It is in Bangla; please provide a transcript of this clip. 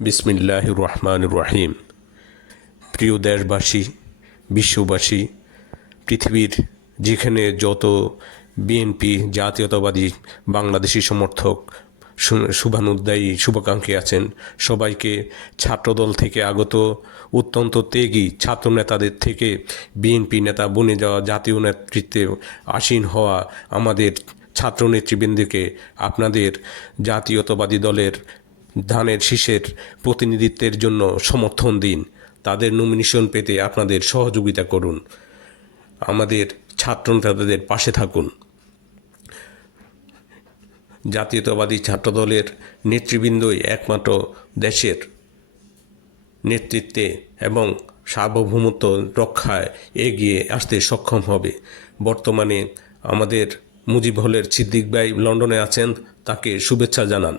বিসমিল্লাহ রহমান রহিম প্রিয় দেশবাসী, বিশ্ববাসী, পৃথিবীর যেখানে যত বিএনপি, জাতীয়তাবাদী, বাংলাদেশি সমর্থক শুভানুদ্দায়ী শুভাকাঙ্ক্ষী আছেন, সবাইকে ছাত্রদল থেকে আগত অত্যন্ত ত্যাগী ছাত্র নেতাদের থেকে বিএনপি নেতা বনে যাওয়া জাতীয় নেতৃত্বে আসীন হওয়া আমাদের ছাত্র নেতৃবৃন্দকে আপনাদের জাতীয়তাবাদী দলের ধানের শীষের প্রতিনিধিত্বের জন্য সমর্থন দিন। তাদের নমিনেশন পেতে আপনাদের সহযোগিতা করুন। আমাদের ছাত্র নেতাদের পাশে থাকুন। জাতীয়তাবাদী ছাত্রদলের নেতৃবৃন্দই একমাত্র দেশের নেতৃত্বে এবং সার্বভৌমত্ব রক্ষায় এগিয়ে আসতে সক্ষম হবে। বর্তমানে আমাদের মুজিব হলের সিদ্দিক ভাই লন্ডনে আছেন, তাকে শুভেচ্ছা জানান।